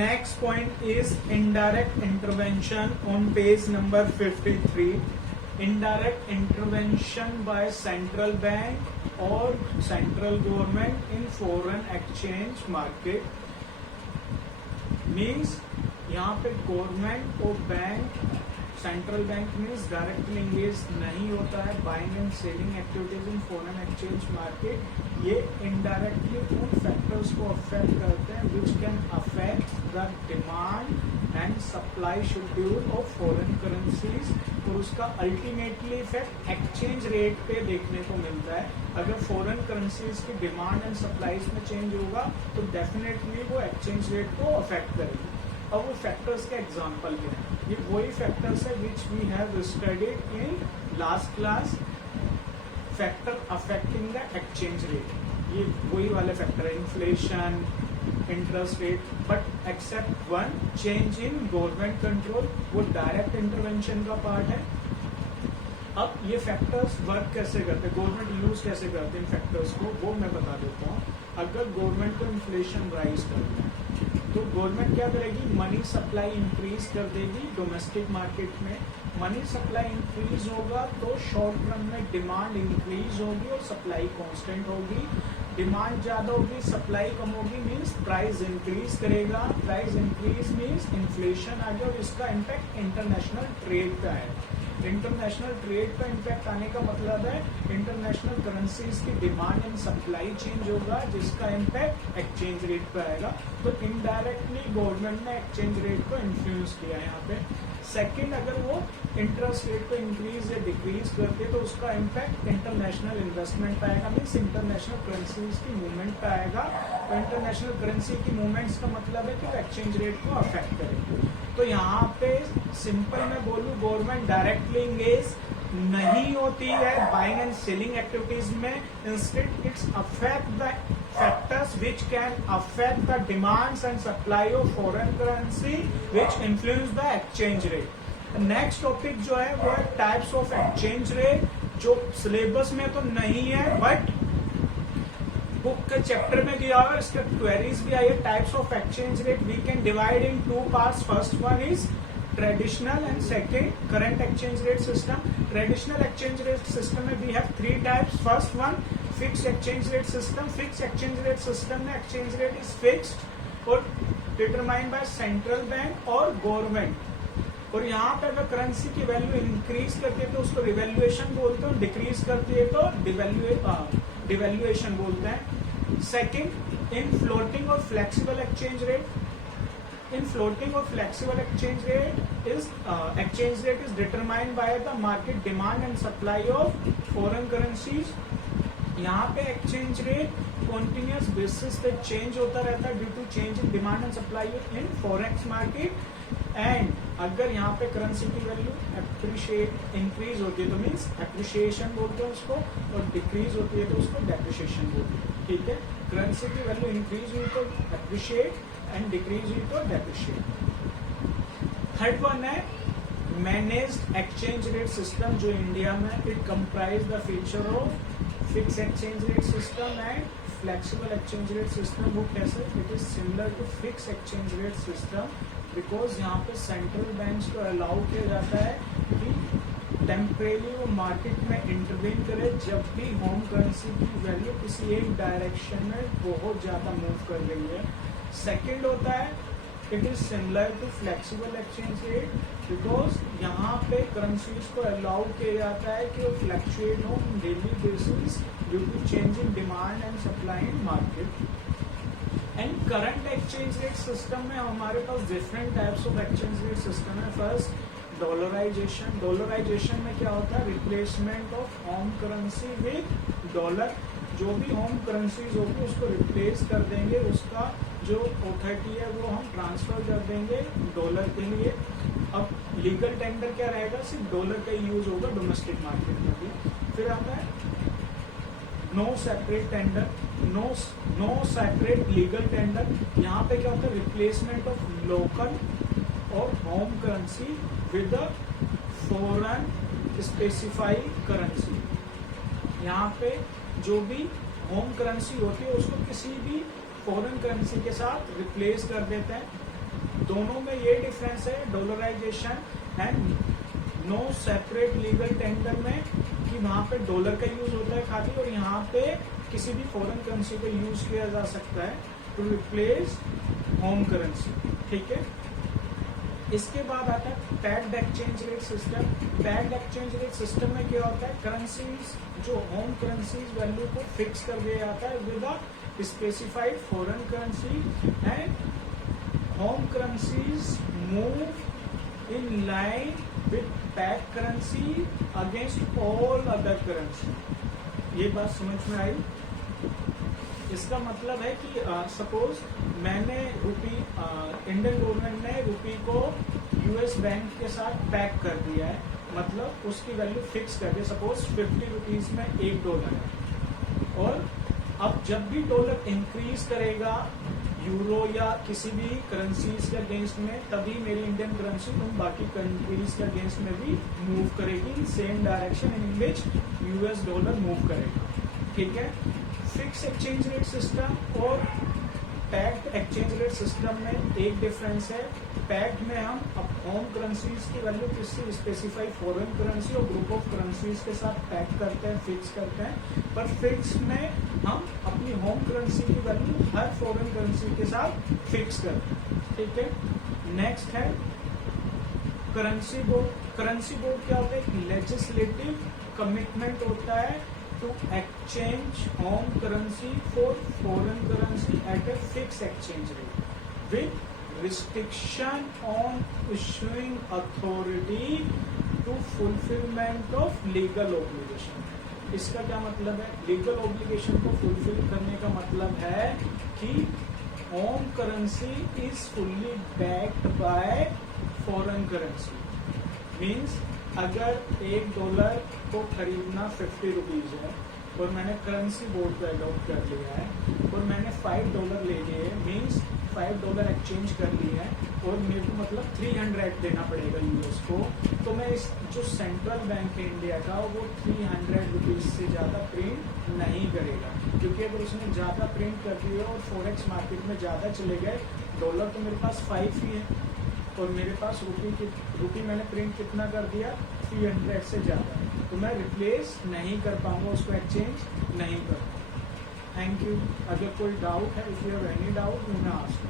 Next point is indirect intervention on page number 53. Indirect intervention by central bank or central government in foreign exchange market. Means यहाँ पे government और bank, central bank means directly engage नहीं होता है buying and selling activities in foreign exchange market. ये indirectly उन factors को affect करते हैं which can affect the demand and supply schedule of foreign currencies, और उसका अल्टीमेटली इफेक्ट एक्सचेंज रेट पे देखने को मिलता है। अगर फॉरेन करेंसीज की डिमांड एंड सप्लाईज में चेंज होगा तो डेफिनेटली वो एक्सचेंज रेट को अफेक्ट करेगी। अब वो फैक्टर्स के एग्जांपल क्या है? ये वही फैक्टर्स है which we have studied in last class, factor affecting the exchange rate. ये वही वाले फैक्टर है, inflation, interest rate, but except one, change in government control, वो डायरेक्ट इंटरवेंशन का पार्ट है। अब ये फैक्टर्स वर्क कैसे करते हैं, गवर्नमेंट यूज कैसे करते हैं इन फैक्टर्स को, वो मैं बता देता हूँ। अगर गवर्नमेंट को इन्फ्लेशन राइज करना है तो गवर्नमेंट क्या करेगी, मनी सप्लाई इंक्रीज कर देगी डोमेस्टिक मार्केट में। मनी सप्लाई इंक्रीज होगा तो शॉर्ट टर्म में डिमांड इंक्रीज होगी और सप्लाई कांस्टेंट होगी। डिमांड ज्यादा होगी, सप्लाई कम होगी, मीन्स प्राइस इंक्रीज करेगा। प्राइस इंक्रीज मीन्स इन्फ्लेशन आ गया और इसका इम्पैक्ट इंटरनेशनल ट्रेड पे आएगा। इंटरनेशनल ट्रेड का इम्पैक्ट आने का मतलब है इंटरनेशनल करेंसीज की डिमांड एंड सप्लाई चेंज होगा, जिसका इम्पैक्ट एक्सचेंज रेट पे आएगा। तो इनडायरेक्टली गवर्नमेंट ने एक्सचेंज रेट को इन्फ्लुएंस किया है यहाँ पे। सेकंड, अगर वो इंटरेस्ट रेट को इंक्रीज या डिक्रीज करते तो उसका इम्पैक्ट इंटरनेशनल इन्वेस्टमेंट पे आएगा, मीन्स इंटरनेशनल करेंसीज की मूवमेंट पे आएगा। तो इंटरनेशनल करेंसी की मूवमेंट्स का मतलब है कि वो एक्सचेंज रेट को अफेक्ट करेगी। तो यहाँ पे सिंपल मैं बोलूँ, गवर्नमेंट डायरेक्टली इंगेज नहीं होती है बाइंग एंड सेलिंग एक्टिविटीज में, instead it's affect the factors which can affect the demands and supply of foreign currency which influence the exchange rate. Next topic जो है वो है टाइप्स ऑफ एक्सचेंज रेट, जो syllabus में तो नहीं है बट बुक के चैप्टर में दिया हुआ है, इसके क्वेरीज भी आई है। Types of exchange rate we can divide in two parts. First one is traditional and second current exchange rate system. Traditional exchange rate system में we have three types. First one fix exchange rate system. Fix exchange rate system में exchange rate is fixed और determined by central bank और government. और यहाँ पे अगर currency की value increase करती है तो उसको रिवैल्यूएशन बोलते हैं, डिक्रीज करती है तो डिवैल्यूएशन बोलते हैं। सेकंड, इन फ्लोटिंग और flexible exchange rate. In floating or flexible exchange rate is determined by the market demand and supply of foreign currencies. यहाँ पे एक्सचेंज रेट कॉन्टिन्यूस बेसिस पे चेंज होता रहता है due to change in demand and supply in forex market. And अगर यहाँ पे currency की वैल्यू एप्रिशिएट इंक्रीज होती है तो मीन्स एप्रिशिएशन बोलते हैं उसको, और डिक्रीज होती है तो उसको डेप्रिशिएशन बोलते हैं। ठीक है, करेंसी की वैल्यू इंक्रीज हुई तो एप्रिशिएट एंड डिक्रीज हुई तो डेप्रिशिएट। थर्ड वन है मैनेज्ड एक्सचेंज रेट सिस्टम, जो इंडिया में it comprise the feature of fix exchange rate system and flexible exchange rate system. वो कैसे, it is similar to fix exchange rate system because यहाँ पे central banks को allow किया जाता है कि टेम्परेली वो मार्केट में इंटरवेन करे जब भी होम करेंसी की वैल्यू किसी एक डायरेक्शन में बहुत ज्यादा मूव कर रही है। सेकेंड होता है it is similar to flexible exchange rate because यहाँ पे करेंसीज को अलाउ किया जाता है कि वो फ्लक्चुएट हो daily basis due to change in demand and supply in market. And current exchange rate system में हमारे पास different types of exchange rate system है। First dollarization. डॉलराइजेशन में क्या होता है, replacement of home currency with dollar. जो भी होम करेंसीज होगी उसको रिप्लेस कर देंगे, उसका जो ऑथोरिटी है वो हम ट्रांसफर कर देंगे डॉलर के लिए। अब लीगल टेंडर क्या रहेगा, सिर्फ डॉलर का यूज होगा डोमेस्टिक मार्केट में भी। फिर आता है no separate tender, no separate legal tender. यहाँ पे क्या होता है, रिप्लेसमेंट ऑफ लोकल और home currency with foreign specified currency. यहाँ पे जो भी होम करेंसी होती है उसको किसी भी फॉरेन करेंसी के साथ रिप्लेस कर देते हैं। दोनों में ये डिफरेंस है dollarization and no separate legal tender में कि वहां पे डॉलर का यूज होता है खाली, और यहाँ पे किसी भी फॉरेन करेंसी का यूज किया जा सकता है टू रिप्लेस होम करेंसी। ठीक है, इसके बाद आता है packed exchange rate system. Packed exchange rate system में क्या होता है, करेंसीज जो होम करेंसीज वैल्यू को फिक्स कर दिया जाता है with a specified foreign currency and home currencies move in line with packed currency against all other currency. ये बात समझ में आई? इसका मतलब है कि सपोज मैंने रुपी इंडियन गवर्नमेंट ने रुपी को यूएस बैंक के साथ पैक कर दिया है, मतलब उसकी वैल्यू फिक्स कर दी। सपोज 50 रुपीज में $1 है, और अब जब भी डॉलर इंक्रीज करेगा यूरो या किसी भी करेंसीज के अगेंस्ट में, तभी मेरी इंडियन करेंसी उन बाकी कंट्रीज के अगेंस्ट में भी मूव करेगी in same direction in which US dollar move करेगा। ठीक है, फिक्स एक्सचेंज रेट सिस्टम और पैक्ड एक्सचेंज रेट सिस्टम में एक डिफरेंस है। पैक्ड में हम अब होम करेंसीज की वैल्यू किसी स्पेसिफाइड फॉरेन करेंसी और ग्रुप ऑफ करेंसीज के साथ पैक करते हैं, फिक्स करते हैं, पर फिक्स में हम अपनी होम करेंसी की वैल्यू हर फॉरेन करेंसी के साथ फिक्स करते हैं। ठीक है, नेक्स्ट है करेंसी बोर्ड। करेंसी बोर्ड क्या होता है, लेजिस्लेटिव कमिटमेंट होता है to exchange home currency for foreign currency at a fixed exchange rate with restriction on issuing authority to fulfillment of legal obligation। इसका क्या मतलब है, लीगल ऑब्लिगेशन को फुलफिल करने का मतलब है कि home currency is fully backed by foreign currency. Means अगर $1 को खरीदना 50 रुपीज है और मैंने करेंसी बोर्ड को अडॉप्ट कर लिया है और मैंने $5 ले लिए, मीन्स $5 एक्सचेंज कर लिया है, और मेरे को मतलब 300 देना पड़ेगा यूएस को, तो मैं इस जो सेंट्रल बैंक है इंडिया का वो 300 रुपीज से ज़्यादा प्रिंट नहीं करेगा, क्योंकि अगर उसने ज़्यादा प्रिंट कर दिए और फॉरेक्स मार्केट में ज़्यादा चले गए, डॉलर तो मेरे पास 5 ही है और मेरे पास रुपी मैंने प्रिंट कितना कर दिया 300 से ज़्यादा, तो मैं रिप्लेस नहीं कर पाऊंगा, उसको एक्सचेंज नहीं कर पाऊंगा। Thank you. अगर कोई डाउट है, if you have any doubt you can ask.